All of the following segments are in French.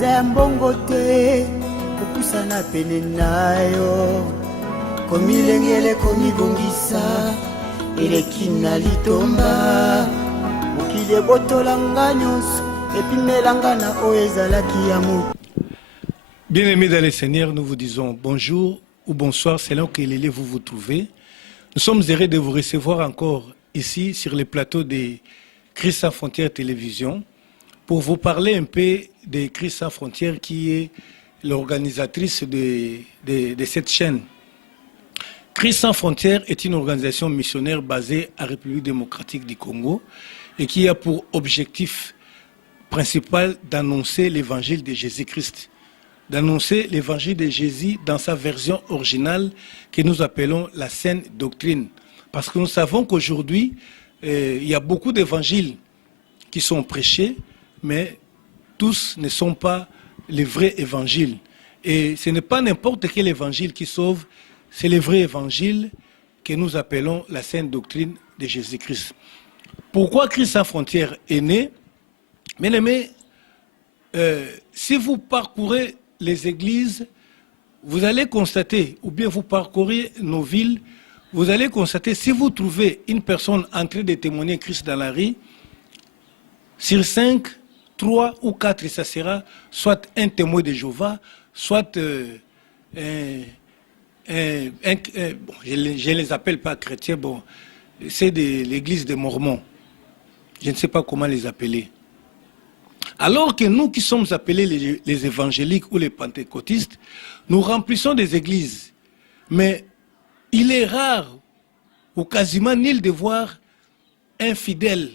eza mbongo te kopusana pene nayo komilengele komibongisa eleki na litomba mokili ebotolanga nyonso epimelanga na oyo ezalaki ya moto. Bien-aimés dans le Seigneur, nous vous disons bonjour ou bonsoir selon quel lieu vous vous trouvez. Nous sommes heureux de vous recevoir encore ici sur le plateau de Christ sans frontières télévision pour vous parler un peu de Christ sans frontières qui est l'organisatrice de cette chaîne. Christ sans frontières est une organisation missionnaire basée en République démocratique du Congo et qui a pour objectif principal d'annoncer l'évangile de Jésus-Christ, d'annoncer l'évangile de Jésus dans sa version originale que nous appelons la saine doctrine. Parce que nous savons qu'aujourd'hui, il y a beaucoup d'évangiles qui sont prêchés, mais tous ne sont pas les vrais évangiles. Et ce n'est pas n'importe quel évangile qui sauve, c'est le vrai évangile que nous appelons la saine doctrine de Jésus-Christ. Pourquoi Christ sans frontières est né? Bien aimé, si vous parcourez les églises, vous allez constater, ou bien vous parcourez nos villes, vous allez constater, si vous trouvez une personne en train de témoigner Christ dans la rue, sur 5, 3 ou 4, ça sera soit un témoin de Jéhovah, soit bon, je ne les appelle pas chrétiens, bon, c'est de l'église des Mormons. Je ne sais pas comment les appeler. Alors que nous qui sommes appelés les évangéliques ou les pentecôtistes, nous remplissons des églises. Mais il est rare ou quasiment nul de voir un fidèle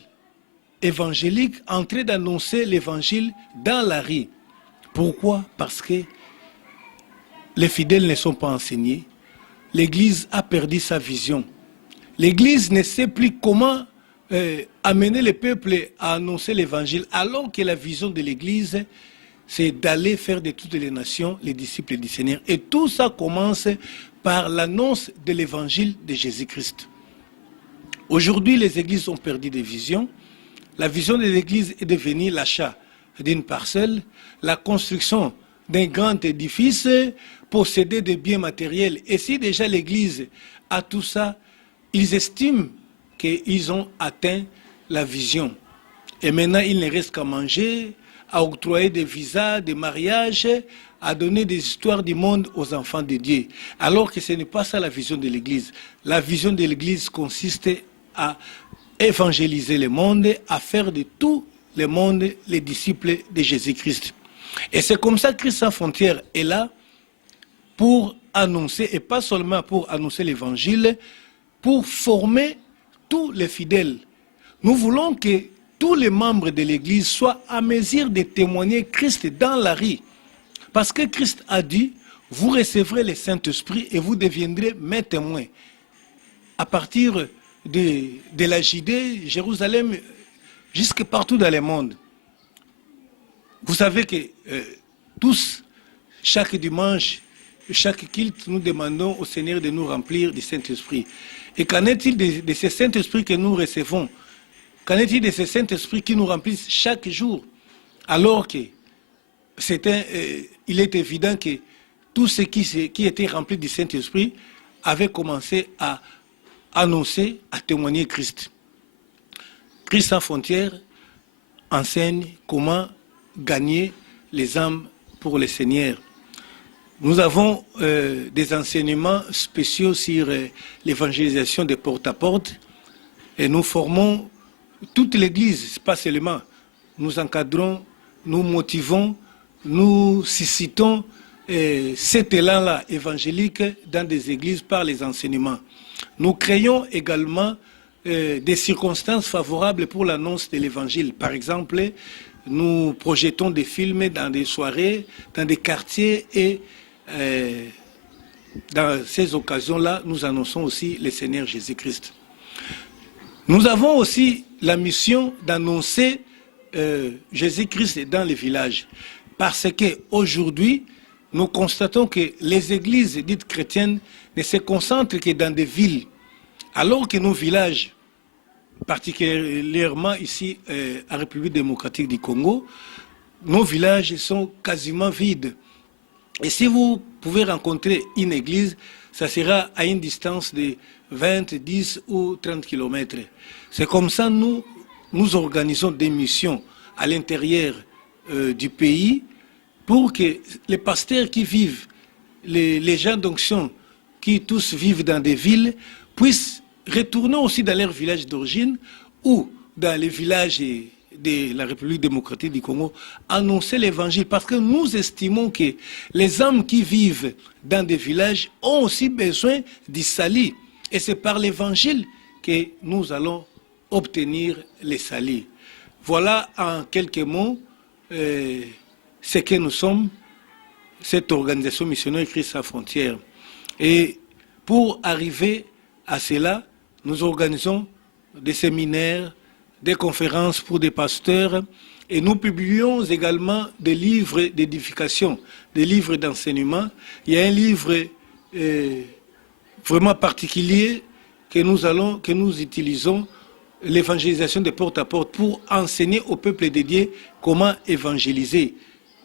évangélique en train d'annoncer l'évangile dans la rue. Pourquoi? Parce que les fidèles ne sont pas enseignés. L'église a perdu sa vision. L'église ne sait plus comment amener le peuple à annoncer l'évangile, alors que la vision de l'église, c'est d'aller faire de toutes les nations les disciples du Seigneur. Et tout ça commence par l'annonce de l'évangile de Jésus-Christ. Aujourd'hui, les églises ont perdu des visions. La vision de l'église est devenue l'achat d'une parcelle, la construction d'un grand édifice, posséder des biens matériels. Et si déjà l'église a tout ça, ils estiment qu'ils ont atteint la vision. Et maintenant, il ne reste qu'à manger, à octroyer des visas, des mariages, à donner des histoires du monde aux enfants de Dieu. Alors que ce n'est pas ça la vision de l'Église. La vision de l'Église consiste à évangéliser le monde, à faire de tout le monde les disciples de Jésus-Christ. Et c'est comme ça que Christ sans frontières est là pour annoncer, et pas seulement pour annoncer l'Évangile, pour former tous les fidèles. Nous voulons que tous les membres de l'Église soient à mesure de témoigner Christ dans la rue. Parce que Christ a dit, vous recevrez le Saint-Esprit et vous deviendrez mes témoins. À partir de la Judée, Jérusalem, jusque partout dans le monde. Vous savez que tous, chaque dimanche, chaque culte, nous demandons au Seigneur de nous remplir du Saint-Esprit. Et qu'en est-il de ce Saint-Esprit que nous recevons? Qu'en est-il de ce Saint-Esprit qui nous remplisse chaque jour? Alors que il est évident que tous ceux qui étaient remplis du Saint-Esprit avaient commencé à annoncer, à témoigner Christ. Christ sans frontières enseigne comment gagner les âmes pour le Seigneur. Nous avons des enseignements spéciaux sur l'évangélisation de porte-à-porte et nous formons toute l'Église, pas seulement. Nous encadrons, nous motivons, nous suscitons cet élan-là évangélique dans des églises par les enseignements. Nous créons également des circonstances favorables pour l'annonce de l'évangile. Par exemple, nous projetons des films dans des soirées, dans des quartiers et dans ces occasions-là, nous annonçons aussi le Seigneur Jésus-Christ. Nous avons aussi la mission d'annoncer Jésus-Christ dans les villages. Parce qu'aujourd'hui, nous constatons que les églises dites chrétiennes ne se concentrent que dans des villes, alors que nos villages, particulièrement ici en République démocratique du Congo, nos villages sont quasiment vides. Et si vous pouvez rencontrer une église, ça sera à une distance de 20, 10 ou 30 kilomètres. C'est comme ça nous organisons des missions à l'intérieur du pays pour que les pasteurs qui vivent, les gens d'onction qui tous vivent dans des villes, puissent retourner aussi dans leur village d'origine ou dans les villages de la République démocratique du Congo, annoncer l'évangile. Parce que nous estimons que les âmes qui vivent dans des villages ont aussi besoin du salut. Et c'est par l'évangile que nous allons obtenir les saluts. Voilà en quelques mots ce que nous sommes, cette organisation missionnaire Christ sans frontières. Et pour arriver à cela, nous organisons des séminaires, des conférences pour des pasteurs et nous publions également des livres d'édification, des livres d'enseignement. Il y a un livre vraiment particulier que nous utilisons, l'évangélisation de porte à porte, pour enseigner au peuple dédié comment évangéliser.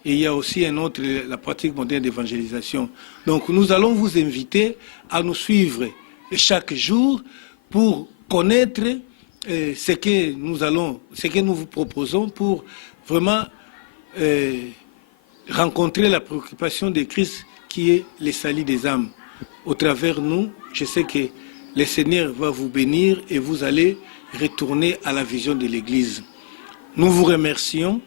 Et il y a aussi un autre, la pratique moderne d'évangélisation. Donc nous allons vous inviter à nous suivre chaque jour pour connaître ce que nous vous proposons pour vraiment rencontrer la préoccupation de Christ qui est le salut des âmes. Au travers nous, je sais que le Seigneur va vous bénir et vous allez retourner à la vision de l'Église. Nous vous remercions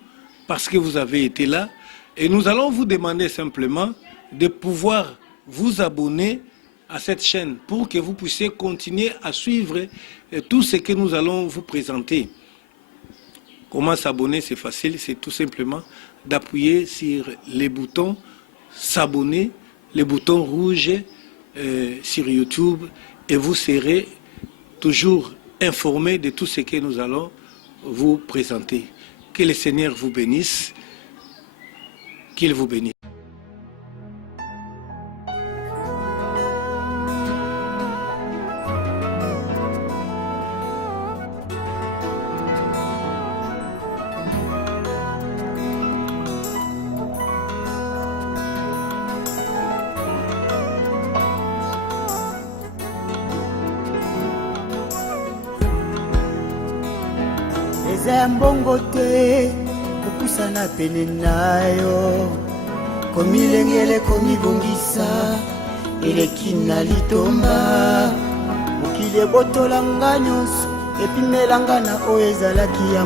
parce que vous avez été là et nous allons vous demander simplement de pouvoir vous abonner à cette chaîne pour que vous puissiez continuer à suivre tout ce que nous allons vous présenter. Comment s'abonner? C'est facile, c'est tout simplement d'appuyer sur les boutons s'abonner, les boutons rouges sur YouTube et vous serez toujours informé de tout ce que nous allons vous présenter. Que le Seigneur vous bénisse, qu'il vous bénisse. eza ya mbongo te kopusana pene na yo, komilengele komibongisa eleki na litomba, mokili ebotola nga nyonso epimelanga na oyo ezalaki ya